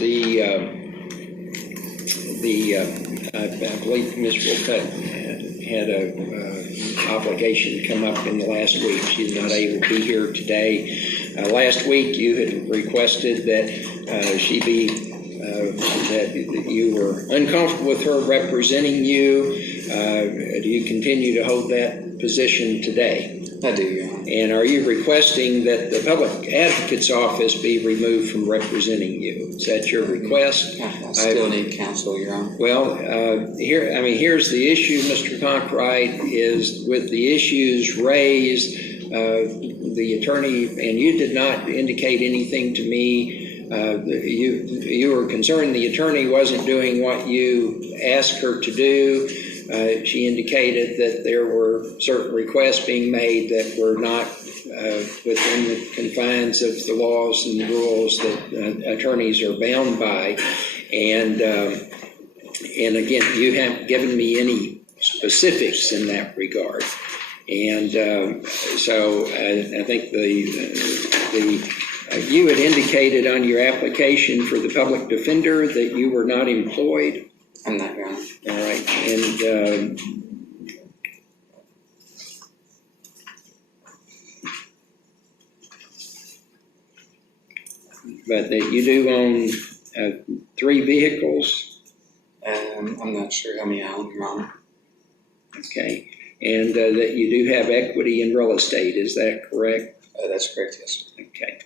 I believe Ms. Wilcutt had a obligation come up in the last week. She's not able to be here today. Last week you had requested that she be, that you were uncomfortable with her representing you. Do you continue to hold that position today? I do, Your Honor. And are you requesting that the Public Advocate's Office be removed from representing you? Is that your request? I still need counsel, Your Honor. Well, here's the issue, Mr. Conkright, is with the issues raised, the attorney, and you did not indicate anything to me. You were concerned the attorney wasn't doing what you asked her to do. She indicated that there were certain requests being made that were not within the confines of the laws and the rules that attorneys are bound by. And again, you haven't given me any specifics in that regard. And so I think you had indicated on your application for the public defender that you were not employed. I'm not, Your Honor. All right, and but that you do own 3 vehicles. I'm not sure how many I own, Your Honor. Okay, and that you do have equity in real estate. Is that correct? That's correct, yes. Okay.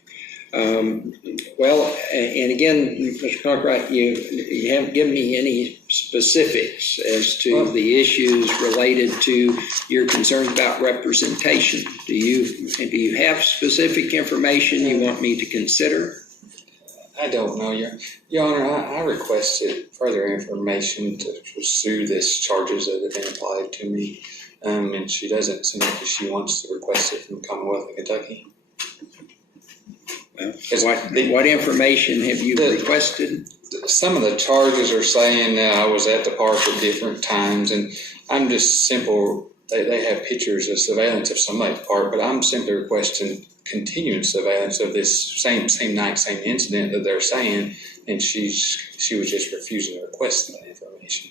Well, and again, Mr. Conkright, you haven't given me any specifics as to the issues related to your concerns about representation. Do you have specific information you want me to consider? I don't know, Your Honor. I requested further information to pursue these charges that have been applied to me, and she doesn't seem like she wants to request it from the Commonwealth of Kentucky. Well, what information have you requested? Some of the charges are saying that I was at the park at different times, and I'm just simple. They have pictures of surveillance of somebody at the park, but I'm simply requesting continued surveillance of this same night, same incident that they're saying, and she was just refusing to request that information.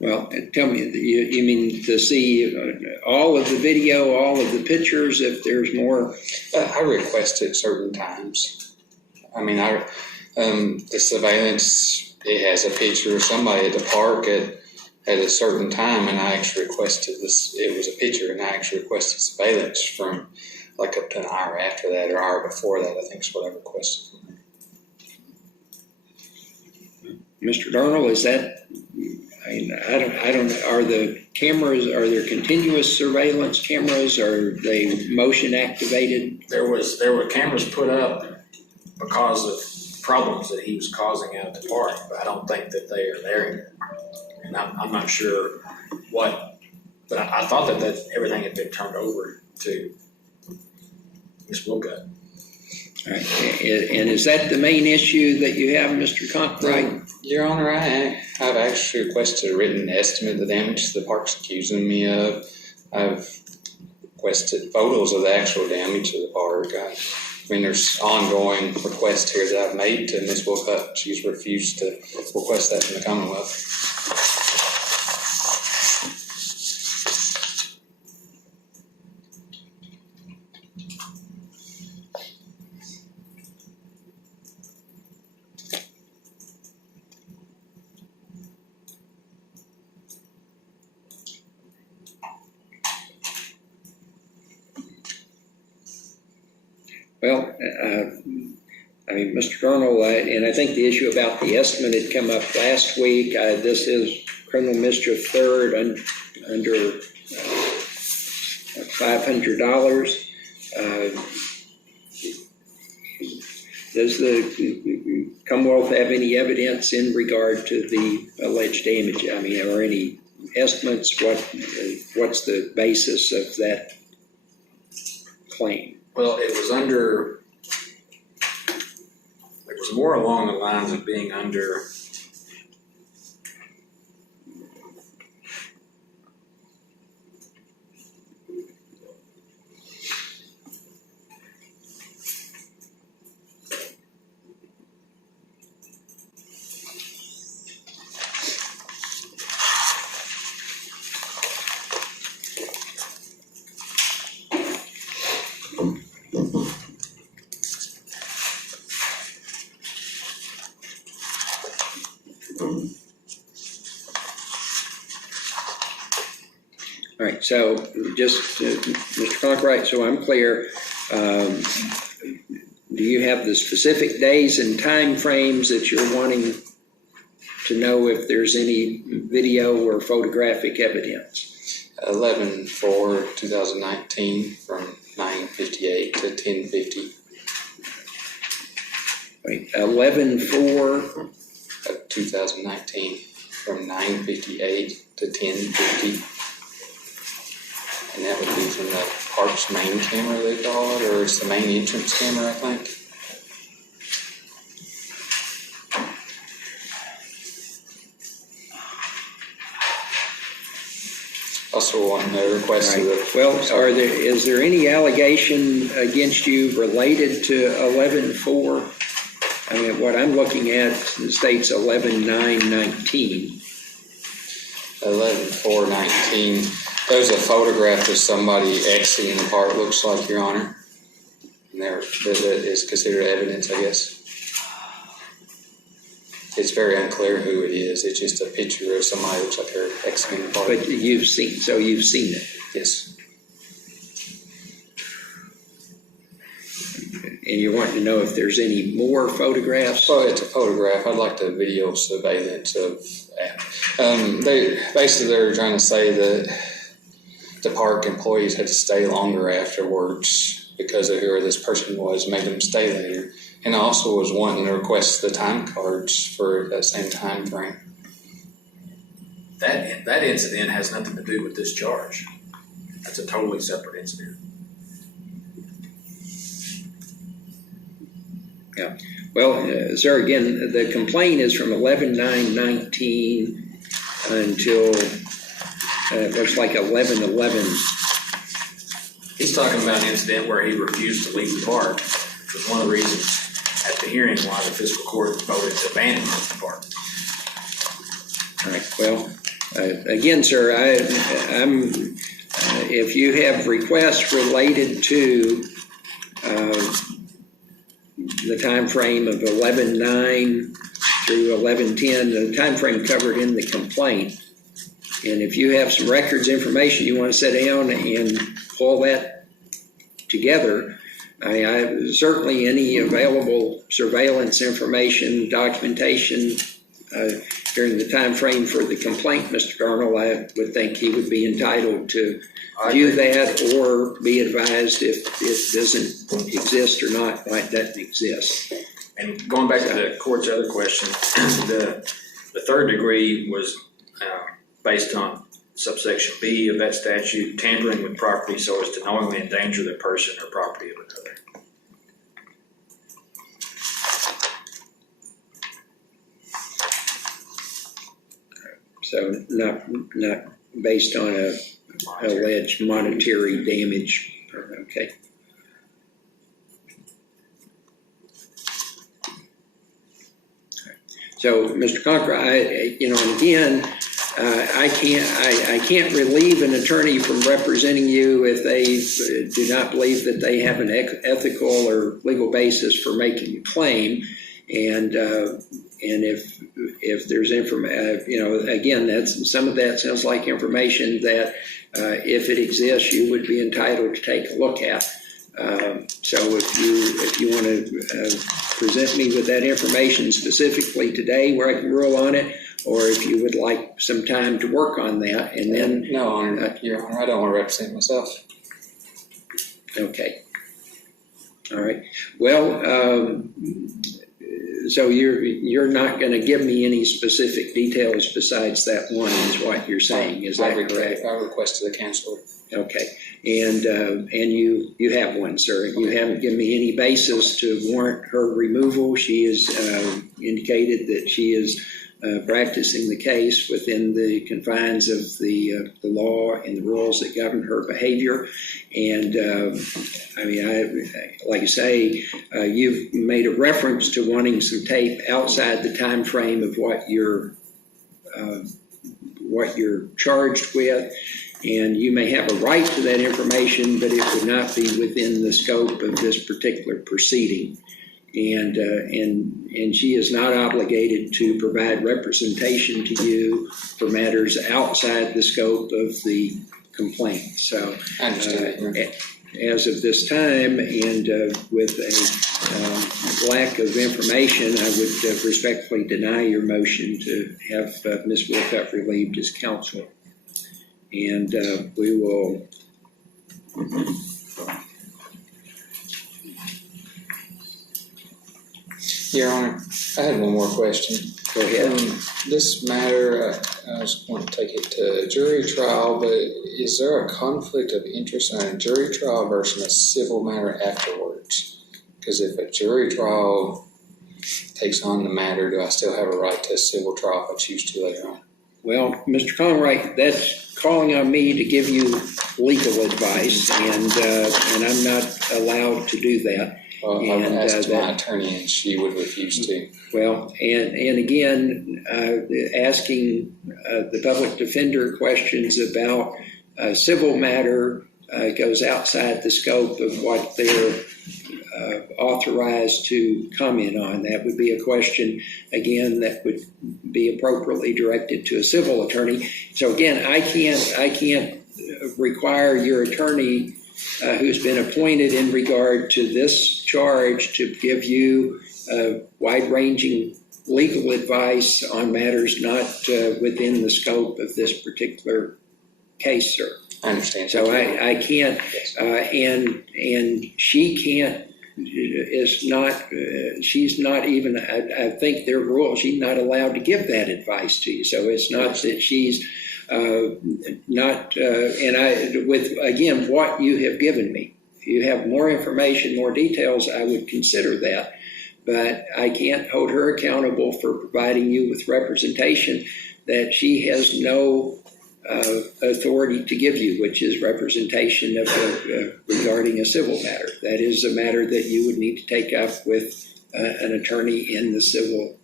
Well, tell me, you mean to see all of the video, all of the pictures, if there's more? I request it certain times. I mean, the surveillance, it has a picture of somebody at the park at a certain time, and I actually requested this. It was a picture, and I actually requested surveillance from like up to an hour after that or hour before that, I think is what I requested from her. Mr. Darnell, is that, I don't know, are the cameras, are there continuous surveillance cameras? Are they motion activated? There were cameras put up because of problems that he was causing out at the park, but I don't think that they are there anymore. And I'm not sure what, but I thought that everything had been turned over to Ms. Wilcutt. All right. And is that the main issue that you have, Mr. Conkright? Your Honor, I've actually requested a written estimate of the damage the park's accusing me of. I've requested photos of the actual damage to the park. I mean, there's ongoing requests here that I've made to Ms. Wilcutt. She's refused to request that from the Commonwealth. Well, I mean, Mr. Darnell, and I think the issue about the estimate had come up last week. This is criminal mischief third under $500. Does the Commonwealth have any evidence in regard to the alleged damage? I mean, or any estimates? What's the basis of that claim? Well, it was more along the lines of being under right, so just, Mr. Conkright, so I'm clear, do you have the specific days and time frames that you're wanting to know if there's any video or photographic evidence? 11/4/2019 from 9:58 to 10:50 Wait, 11/4, of 2019 from 9:58 to 10:50. And that would be from the park's main camera, they call it, or it's the main entrance camera, I think. Also on the request of the. well, is there any allegation against you related to 11/4? I mean, what I'm looking at states 11/9/19. 11/4/19. There's a photograph of somebody exiting the park, looks like, Your Honor. And that is considered evidence, I guess. It's very unclear who it is. It's just a picture of somebody who looks like they're exiting the park. But you've seen it. Yes. And you're wanting to know if there's any more photographs? So it's a photograph. I'd like the video surveillance of that. They're trying to say that the park employees had to stay longer afterwards because of who this person was, made them stay later. And I also was wanting to request the time cards for that same time frame. That incident has nothing to do with this charge. That's a totally separate incident. Yeah. Well, sir, again, the complaint is from 11/9/19 until it looks like 11/11. He's talking about an incident where he refused to leave the park, which was one of the reasons at the hearing why the fiscal court voted to abandon the park. All right. Well, again, sir, I'm if you have requests related to the time frame of 11/9 through 11/10, the time frame covered in the complaint, and if you have some records information you want to sit down and pull that together, I certainly any available surveillance information, documentation during the time frame for the complaint, Mr. Darnell, I would think he would be entitled to view that or be advised if it doesn't exist or not, why it doesn't exist. And going back to the court's other question, the third degree was based on subsection B of that statute, tampering with property so as to knowingly endanger the person or property of another. So not based on a alleged monetary damage. Okay. So, Mr. Conker, and again, I can't relieve an attorney from representing you if they do not believe that they have an ethical or legal basis for making a claim, and if there's information, again, that's some of that sounds like information that if it exists, you would be entitled to take a look at. So if you want to present me with that information specifically today, where I can rule on it, or if you would like some time to work on that, and then No, Your Honor, I don't want to represent myself. Okay. All right. Well, so you're not going to give me any specific details besides that one, is what you're saying? Is that correct? I requested the counselor. Okay. And you have one, sir. You haven't given me any basis to warrant her removal. She has indicated that she is practicing the case within the confines of the law and the rules that govern her behavior. And like I say, you've made a reference to wanting some tape outside the time frame of what you're charged with. And you may have a right to that information, but it would not be within the scope of this particular proceeding. And she is not obligated to provide representation to you for matters outside the scope of the complaint. So I understand. as of this time, and with a lack of information, I would respectfully deny your motion to have Ms. Wolcott relieved as counsel. And we will Your Honor, I had one more question. go ahead. This matter, I was going to take it to a jury trial, but is there a conflict of interest in a jury trial versus a civil matter afterwards? Because if a jury trial takes on the matter, do I still have a right to a civil trial if I choose to later on? Well, Mr. Conwright, that's calling on me to give you legal advice, and I'm not allowed to do that. Well, I've asked my attorney and she would refuse to. Well, and again, asking the public defender questions about a civil matter goes outside the scope of what they're authorized to comment on. That would be a question, again, that would be appropriately directed to a civil attorney. So again, I can't require your attorney who's been appointed in regard to this charge to give you wide-ranging legal advice on matters not within the scope of this particular case, sir. I understand. So I can't, and she can't, she's not even, I think their rule, she's not allowed to give that advice to you. So it's not that she's not, with, again, what you have given me. If you have more information, more details, I would consider that. But I can't hold her accountable for providing you with representation that she has no authority to give you, which is representation of regarding a civil matter. That is a matter that you would need to take up with an attorney in the civil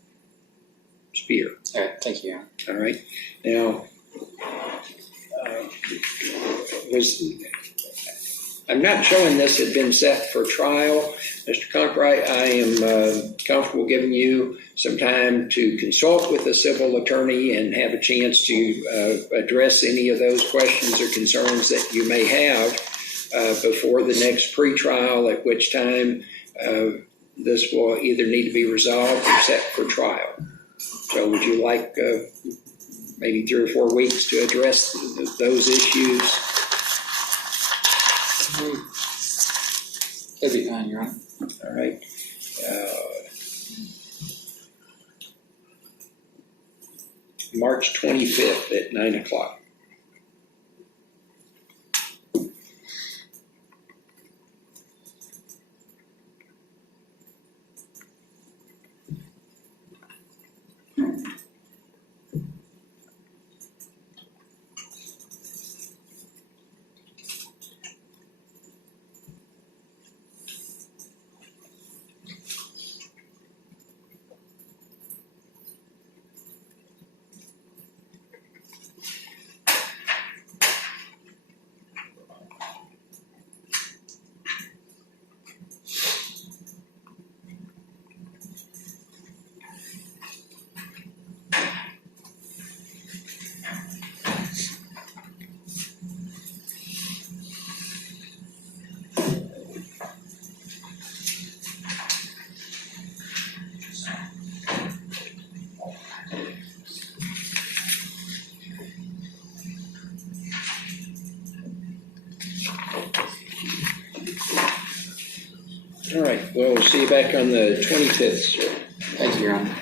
sphere. All right, thank you. All right. Now, I'm not showing this had been set for trial. Mr. Conkright, I am comfortable giving you some time to consult with a civil attorney and have a chance to address any of those questions or concerns that you may have before the next pretrial, at which time this will either need to be resolved or set for trial. So would you like maybe 3 or 4 weeks to address those issues? That'd be fine, Your Honor. All right. March 25th at 9 o'clock. All right, well, we'll see you back on the 25th, sir. Thank you, Your Honor.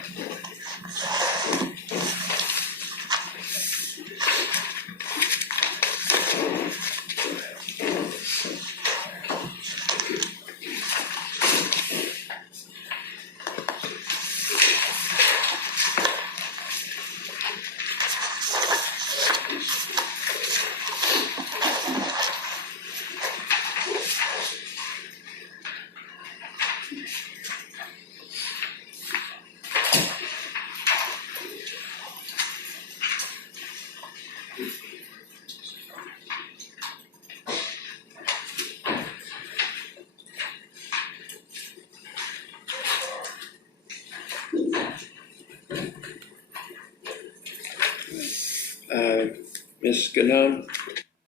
Ms. Ganon?